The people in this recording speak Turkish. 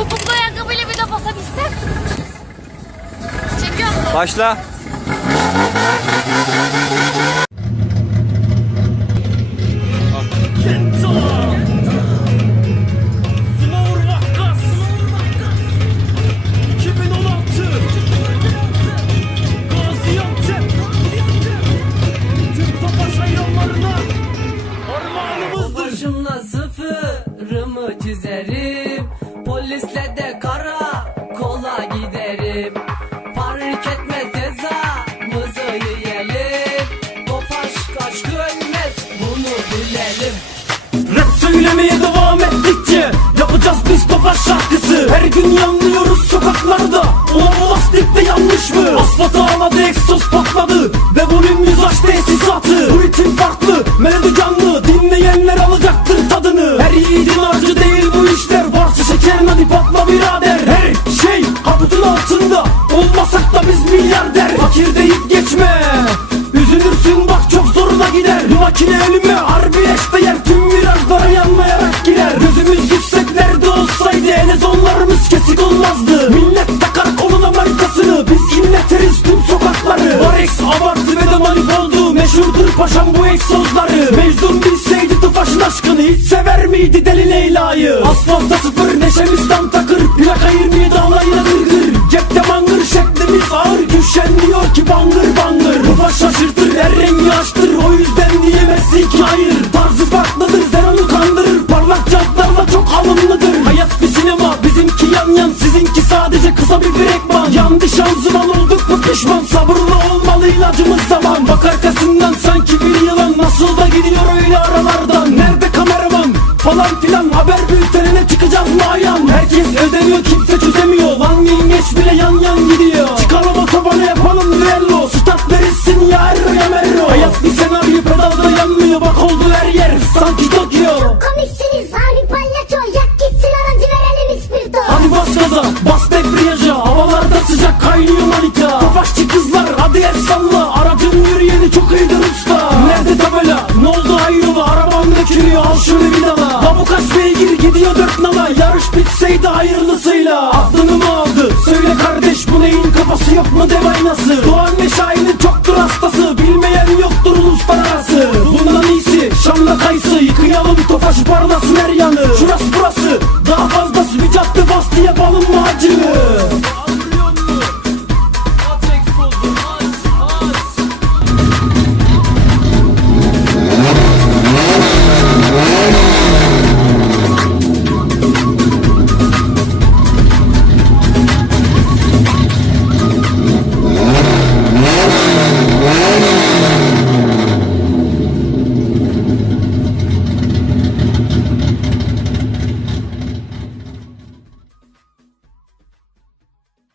Topuklu ayakkabıyla bir de basabilsem. Çekiyor musun? Başla. De kara kola giderim. Fark cezamızı yiyelim. Tofaş kaç ölmez bunu bilelim. Rap söylemeye devam ettikçe Yapacağız biz Topaş şarkısı. Her gün yanlıyoruz sokaklarda. Ulan bu lastikte yanlış mı? Asfalt ağladı egzoz patladı. Ve volüm yüz aç tesisatı. Bu ritim farklı melodi canlı. Dinleyenler alacaktır tadını. Her yiğidin işler Şekerin hadi patla birader. Her şey kaputun altında Olmasak da biz milyarder. Fakir deyip geçme. Üzülürsün bak çok zoruna gider. Bu makine elime harbi eşte yer. Tüm virajlara yanmayarak girer Gözümüz yükseklerde olsaydı Elezonlarımız kesik olmazdı. Millet takar koluna markasını Biz inleteriz tüm sokakları. Varex abartı ve de manifoldu Meşhurdur paşam bu egzozları. Mecnun bilseydi tıfaşın aşkını Hiç sever miydi deli Leyla'yı? Asfalta sıfır neşemizden takır Plaka 27 alayına gırgır? Cepte mangır şeklimiz ağır Güçlenmiyor ki bangır bangır. Kafa şaşırtır her rengi açtır O yüzden diyemezsin ki hayır Tarzı farklıdır sen onu kandırır Parlak cadlarla çok alımlıdır. Hayat bir sinema bizimki yan yan Sizinki sadece kısa bir fragman. Yandı şanzıman olduk mu pişman Sabırlı olmalı ilacımız zaman. Bak arkasından sanki bir yılan Nasıl da gidiyor öyle kameraman falan filan. Haber bültenine çıkacağız mayan Herkes özeniyor kimse çözemiyor. Lan yengeç bile yan yan gidiyor. Çıkalım otobana yapalım düello. Start verirsin ya Erro ya Merro Hayat bir senaryo pedalda yanmıyor. Bak oldu her yer sanki Tokyo. Komiksiniz abi palyaço. Yak gitsin aracı verelim ispirto Hadi bas gaza, bas debriyaja. Havalarda sıcak kaynıyor manita Tofaşçı kızlar hadi el salla. Aracın yürüyeni çok iyidir usta. Nerede tabela, ne oldu hayrola? Arabam dökülüyor al şunu bir dala Çabuk aç beygiri gidiyor dört nala. Yarış bitseydi hayırlısıyla. Aklını mı aldı? Söyle kardeş bu neyin kafası yok mu dev aynası? Doğan ve Şahin'in çoktur hastası. Bilmeyen yoktur uluslararası Bundan iyisi Şam'la kayısı. Yıkayalım tofaş parlasın her yanı. Şurası burası. Daha fazlası Bir cadde bas diye balınma acını